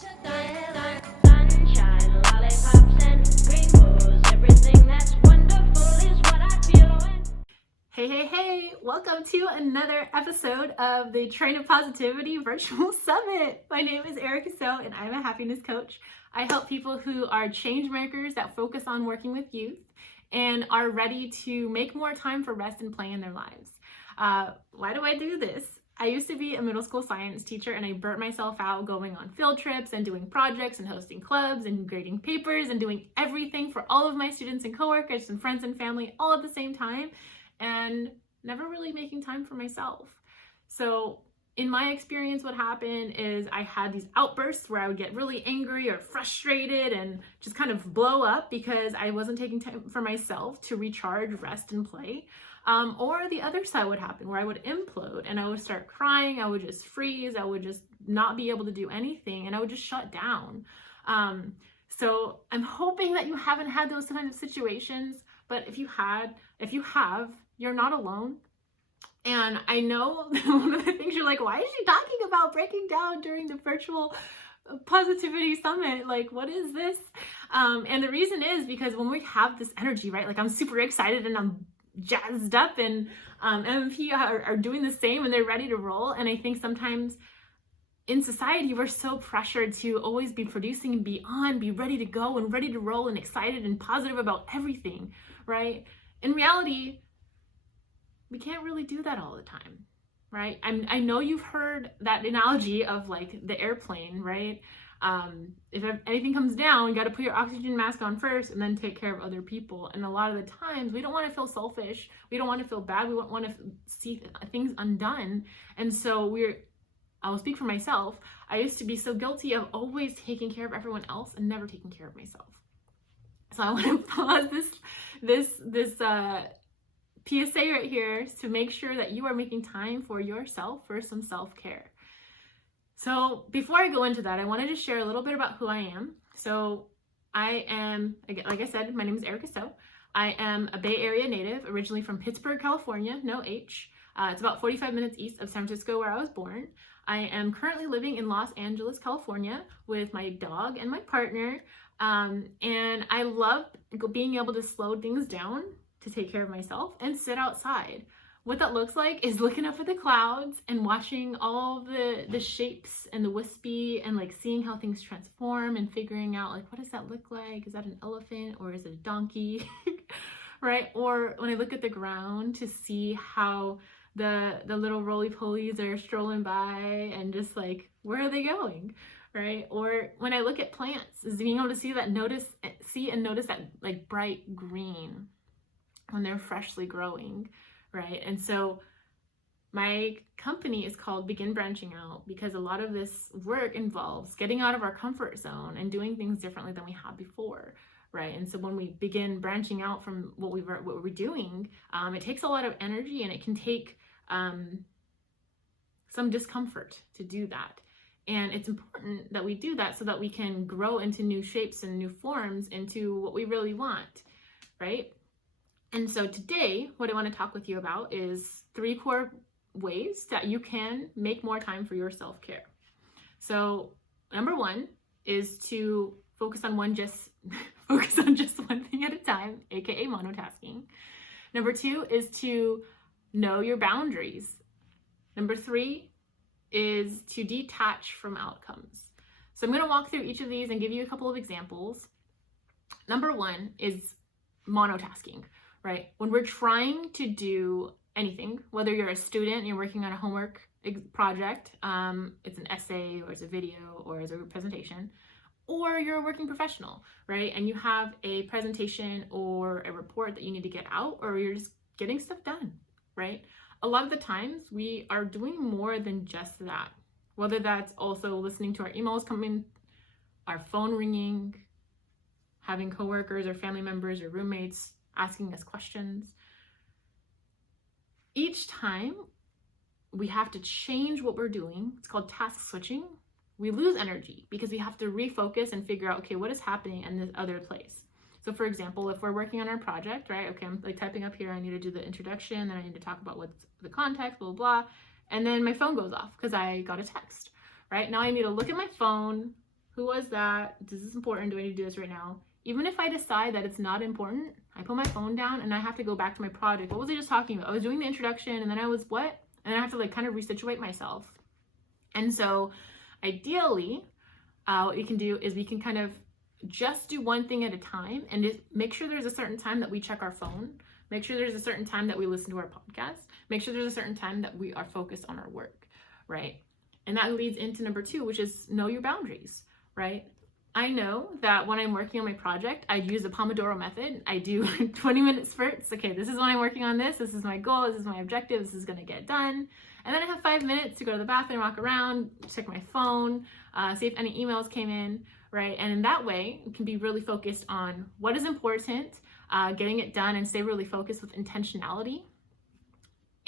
Sunshine, lollipops, and rainbows. Everything that's wonderful is what I feel when. Hey, welcome to another episode of the Train of Positivity Virtual Summit. My name is Erika So, and I'm a happiness coach. I help people who are change makers that focus on working with youth and are ready to make more time for rest and play in their lives. Why do I do this? I used to be a middle school science teacher, and I burnt myself out going on field trips and doing projects and hosting clubs and grading papers and doing everything for all of my students and coworkers and friends and family all at the same time, and never really making time for myself. So in my experience, what happened is I had these outbursts where I would get really angry or frustrated and just kind of blow up because I wasn't taking time for myself to recharge, rest, and play. Or the other side would happen where I would implode and I would start crying. I would just freeze. I would just not be able to do anything, and I would just shut down. So I'm hoping that you haven't had those kind of situations, but if you have, you're not alone. And I know one of the things you're like, why is she talking about breaking down during the virtual positivity summit? Like, what is this? And the reason is because when we have this energy, right? Like, I'm super excited and I'm jazzed up, and MP are doing the same and they're ready to roll. And I think sometimes in society, we're so pressured to always be producing and be on, be ready to go and ready to roll and excited and positive about everything, right? In reality, we can't really do that all the time, right? I know you've heard that analogy of like the airplane, right? If anything comes down, you got to put your oxygen mask on first and then take care of other people. And a lot of the times we don't want to feel selfish. We don't want to feel bad. We don't want to see things undone. And so I'll speak for myself. I used to be so guilty of always taking care of everyone else and never taking care of myself. So I want to pause this PSA right here to make sure that you are making time for yourself for some self-care. So before I go into that, I wanted to share a little bit about who I am. So I am, like I said, my name is Erika So. I am a Bay Area native, originally from Pittsburgh, California, no H. It's about 45 minutes east of San Francisco, where I was born. I am currently living in Los Angeles, California, with my dog and my partner. And I love being able to slow things down to take care of myself and sit outside. What that looks like is looking up at the clouds and watching all the shapes and the wispy and like seeing how things transform and figuring out like, what does that look like? Is that an elephant or is it a donkey? Right? Or when I look at the ground to see how the little roly-polies are strolling by and just like, where are they going? Right? Or when I look at plants, is being able to see and notice that like bright green when they're freshly growing, right? And so my company is called Begin Branching Out because a lot of this work involves getting out of our comfort zone and doing things differently than we have before, right? And so when we begin branching out from what we're doing, it takes a lot of energy, and it can take some discomfort to do that. And it's important that we do that so that we can grow into new shapes and new forms into what we really want, right? And so today, what I want to talk with you about is 3 core ways that you can make more time for your self-care. So number 1 is to focus on just one thing at a time, aka monotasking. Number 2 is to know your boundaries. Number 3 is to detach from outcomes. So I'm going to walk through each of these and give you a couple of examples. Number 1 is monotasking. Right? When we're trying to do anything, whether you're a student and you're working on a homework project, it's an essay or it's a video or it's a presentation, or you're a working professional, right? And you have a presentation or a report that you need to get out, or you're just getting stuff done, right? A lot of the times we are doing more than just that, whether that's also listening to our emails coming, our phone ringing, having coworkers or family members or roommates asking us questions. Each time we have to change what we're doing, it's called task switching, we lose energy because we have to refocus and figure out, okay, what is happening in this other place? So for example, if we're working on our project, right? Okay, I'm like typing up here, I need to do the introduction, then I need to talk about what's the context, blah, blah, blah. And then my phone goes off because I got a text, right? Now I need to look at my phone. Who was that? Is this important? Do I need to do this right now? Even if I decide that it's not important, I put my phone down and I have to go back to my project. What was I just talking about? I was doing the introduction and then I was what? And then I have to like kind of resituate myself. And so ideally, what we can do is we can kind of just do one thing at a time and just make sure there's a certain time that we check our phone. Make sure there's a certain time that we listen to our podcast. Make sure there's a certain time that we are focused on our work, right? And that leads into number 2, which is know your boundaries, right? I know that when I'm working on my project, I use the Pomodoro method. I do 20-minute spurts. Okay, this is when I'm working on this. This is my goal. This is my objective. This is going to get done. And then I have 5 minutes to go to the bathroom, walk around, check my phone, see if any emails came in, right? And in that way, you can be really focused on what is important, getting it done, and stay really focused with intentionality.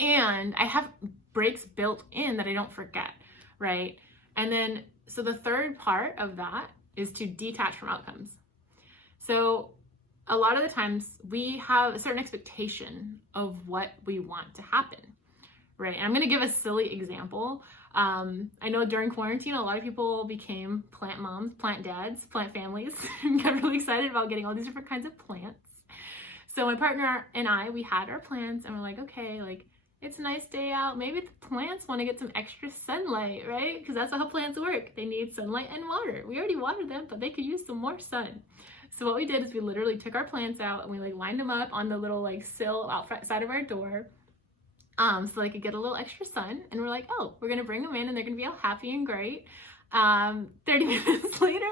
And I have breaks built in that I don't forget, right? And then, so the third part of that is to detach from outcomes. So a lot of the times we have a certain expectation of what we want to happen, right? And I'm going to give a silly example. I know during quarantine, a lot of people became plant moms, plant dads, plant families, and got really excited about getting all these different kinds of plants. So my partner and I, we had our plants and we're like, okay, like it's a nice day out. Maybe the plants want to get some extra sunlight, right? Because that's how plants work. They need sunlight and water. We already watered them, but they could use some more sun. So what we did is we literally took our plants out and we like lined them up on the little like sill outside of our door. So they could get a little extra sun, and we're like, oh, we're gonna bring them in and they're gonna be all happy and great. 30 minutes later,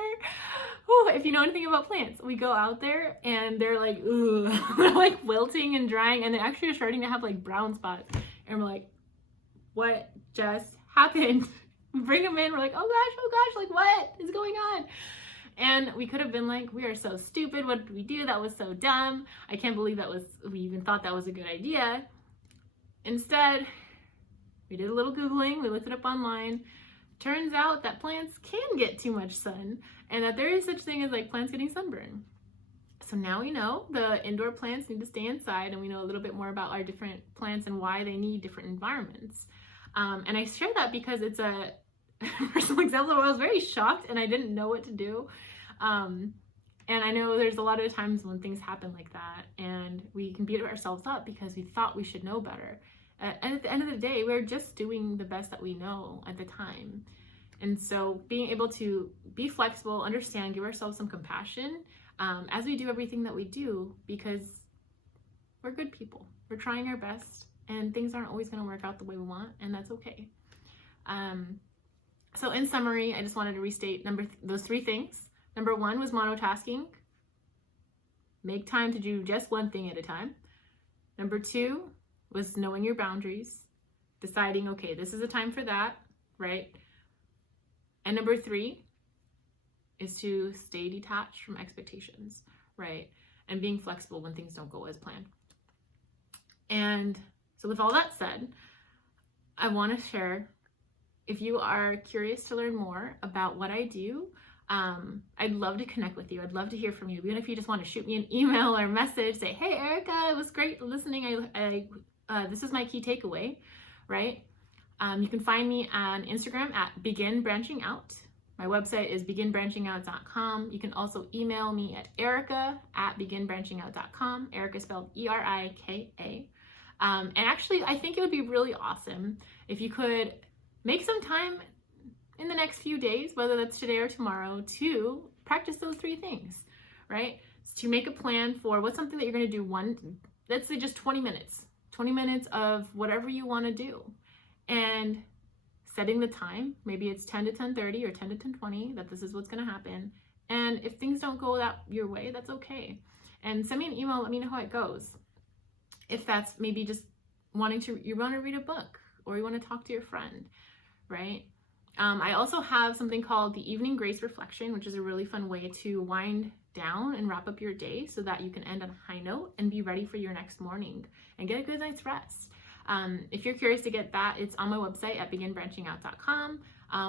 if you know anything about plants, we go out there and they're like, ooh, they're like wilting and drying, and they actually are starting to have like brown spots. And we're like, what just happened? We bring them in, we're like, oh gosh, like what is going on? And we could have been like, we are so stupid. What did we do? That was so dumb. I can't believe we even thought that was a good idea. Instead, we did a little Googling, we looked it up online. Turns out that plants can get too much sun and that there is such thing as like plants getting sunburn. So now we know the indoor plants need to stay inside, and we know a little bit more about our different plants and why they need different environments. And I share that because it's a personal example where I was very shocked and I didn't know what to do. And I know there's a lot of times when things happen like that and we can beat ourselves up because we thought we should know better. And at the end of the day, we're just doing the best that we know at the time. And so being able to be flexible, understand, give ourselves some compassion as we do everything that we do, because we're good people. We're trying our best and things aren't always going to work out the way we want, and that's okay. So in summary, I just wanted to restate those 3 things. Number 1 was monotasking. Make time to do just one thing at a time. Number 2 was knowing your boundaries, deciding, okay, this is a time for that, right? And number 3 is to stay detached from expectations, right? And being flexible when things don't go as planned. And so with all that said, I want to share, if you are curious to learn more about what I do, I'd love to connect with you. I'd love to hear from you. Even if you just want to shoot me an email or message, say, hey, Erika, it was great listening. This is my key takeaway, right? You can find me on Instagram at Begin Branching Out. My website is beginbranchingout.com. You can also email me at erika@beginbranchingout.com. Erika spelled Erika. And actually, I think it would be really awesome if you could make some time in the next few days, whether that's today or tomorrow, to practice those 3 things, right? So to make a plan for what's something that you're going to do let's say just 20 minutes of whatever you want to do, and setting the time. Maybe it's 10 to 10:30 or 10 to 10:20 that this is what's going to happen. And if things don't go your way, that's okay. And send me an email, let me know how it goes. If that's maybe just you want to read a book, or you want to talk to your friend, right? I also have something called the Evening Grace Reflection, which is a really fun way to wind down and wrap up your day so that you can end on a high note and be ready for your next morning and get a good night's rest. If you're curious to get that, it's on my website at beginbranchingout.com,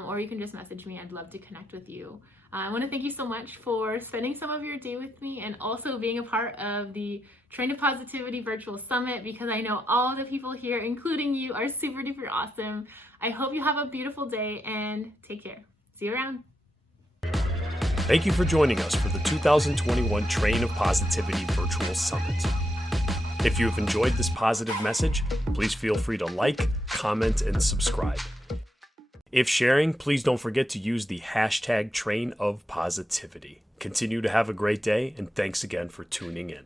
or you can just message me. I'd love to connect with you. I want to thank you so much for spending some of your day with me and also being a part of the Train to Positivity Virtual Summit, because I know all the people here, including you, are super duper awesome. I hope you have a beautiful day and take care. See you around. Thank you for joining us for the 2021 Train of Positivity Virtual Summit. If you have enjoyed this positive message, please feel free to like, comment, and subscribe. If sharing, please don't forget to use the hashtag Train of Positivity. Continue to have a great day, and thanks again for tuning in.